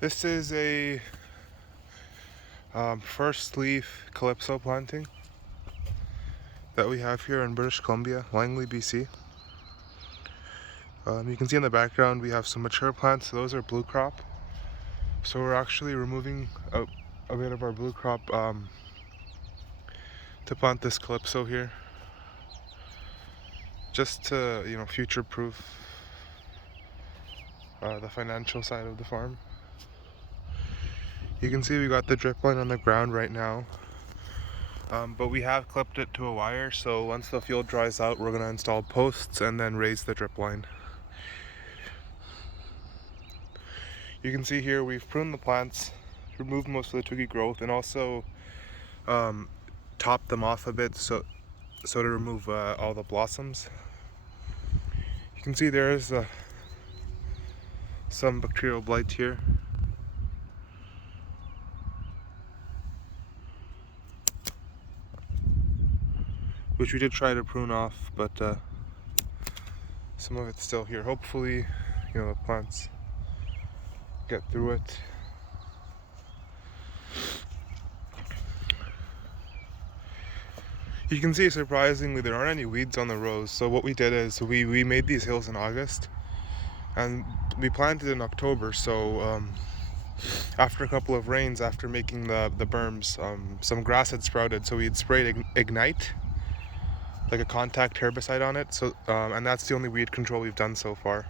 This is a first leaf Calypso planting that we have here in British Columbia, Langley, BC. You can see in the background we have some mature plants. Those are blue crop. So we're actually removing a bit of our blue crop to plant this Calypso here, just to future-proof the financial side of the farm. You can see we got the drip line on the ground right now, but we have clipped it to a wire, so once the field dries out we're going to install posts and then raise the drip line. You can see here we've pruned the plants, removed most of the twiggy growth, and also topped them off a bit so to remove all the blossoms. You can see there is some bacterial blight here. Which we did try to prune off, but some of it's still here. Hopefully, the plants get through it. You can see, surprisingly, there aren't any weeds on the rows. So what we did is we made these hills in August, and we planted in October. So after a couple of rains, after making the berms, some grass had sprouted. So we had sprayed Ignite, like a contact herbicide on it. So and that's the only weed control we've done so far.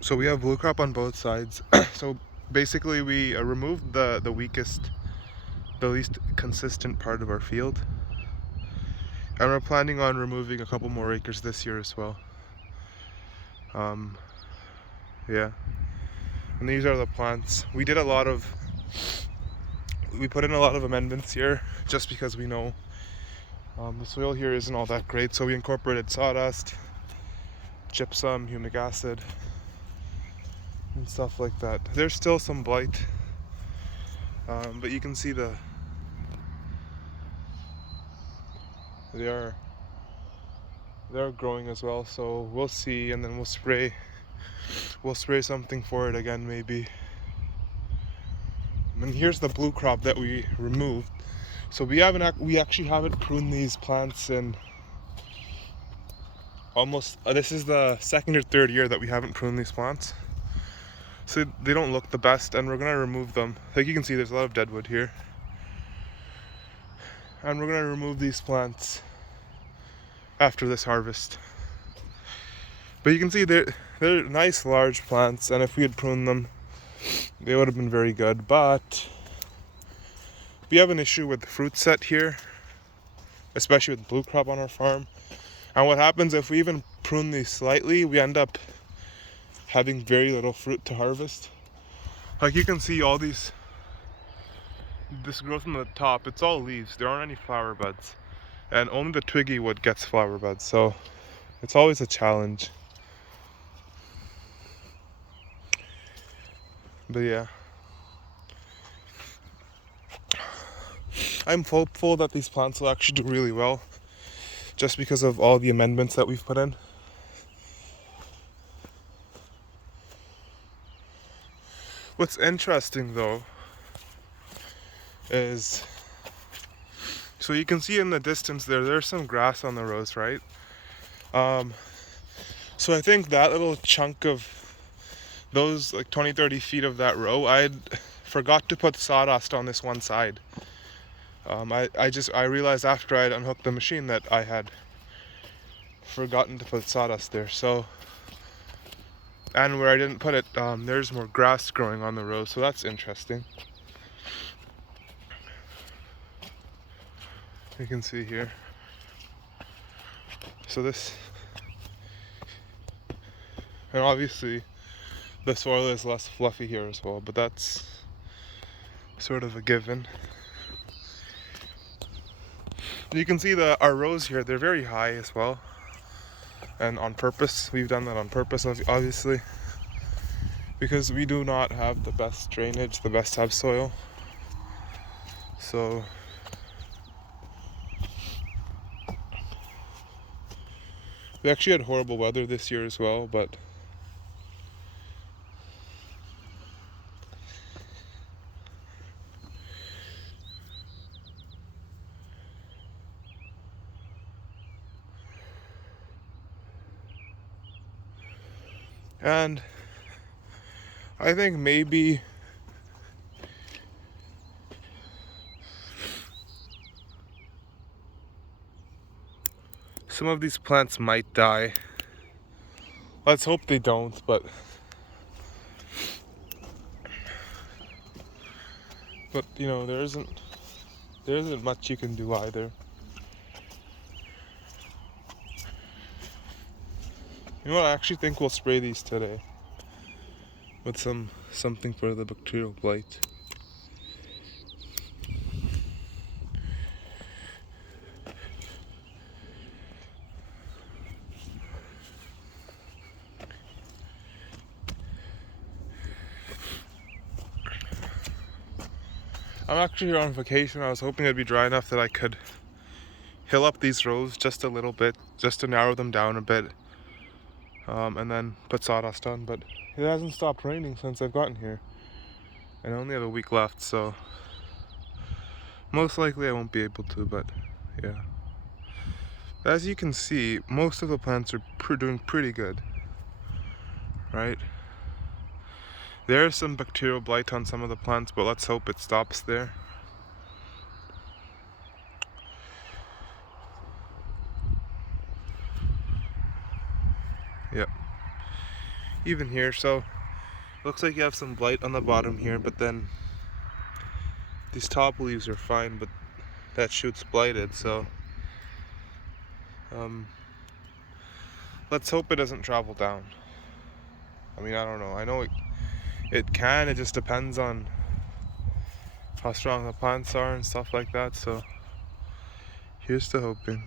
So we have blue crop on both sides. So basically we removed the weakest, the least consistent part of our field, and we're planning on removing a couple more acres this year as well. Yeah, and these are the plants. We put in a lot of amendments here just because we know the soil here isn't all that great. So we incorporated sawdust, gypsum, humic acid, and stuff like that. There's still some blight, but you can see they are growing as well. So we'll see, and then we'll spray something for it again maybe. And here's the blue crop that we removed. So we actually haven't pruned these plants in almost this is the second or third year that we haven't pruned these plants. So they don't look the best, and we're gonna remove them. Like you can see, there's a lot of deadwood here, and we're gonna remove these plants after this harvest. But you can see they're nice large plants, and if we had pruned them, they would have been very good. But we have an issue with the fruit set here, especially with blue crop on our farm. And what happens if we even prune these slightly, we end up having very little fruit to harvest. Like you can see all this growth on the top, it's all leaves. There aren't any flower buds, and only the twiggy wood gets flower buds. So it's always a challenge. But yeah, I'm hopeful that these plants will actually do really well, just because of all the amendments that we've put in. What's interesting though is, so you can see in the distance there's some grass on the rows, right? So I think that little chunk of those, like 20-30 feet of that row, I forgot to put sawdust on this one side. I realized after I'd unhooked the machine that I had forgotten to put sawdust there. So, and where I didn't put it, there's more grass growing on the row, so that's interesting. You can see here. So this, and obviously the soil is less fluffy here as well, but that's sort of a given. You can see our rows here, they're very high as well, and on purpose. We've done that on purpose, obviously, because we do not have the best drainage, the best topsoil. So we actually had horrible weather this year as well, but And I think maybe some of these plants might die. Let's hope they don't, but you know, there isn't much you can do either. You know what, I actually think we'll spray these today with something for the bacterial blight. I'm actually here on vacation. I was hoping it'd be dry enough that I could hill up these rows just a little bit, just to narrow them down a bit, and then put sawdust on, but it hasn't stopped raining since I've gotten here. And I only have a week left, so most likely I won't be able to, but yeah. As you can see, most of the plants are doing pretty good, right? There's some bacterial blight on some of the plants, but let's hope it stops there. Yep. Even here, so looks like you have some blight on the bottom here, but then these top leaves are fine, but that shoot's blighted, so let's hope it doesn't travel down. I mean, I don't know. I know it can, it just depends on how strong the plants are and stuff like that, so here's to hoping.